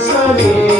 saber.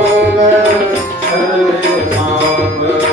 Hare Ram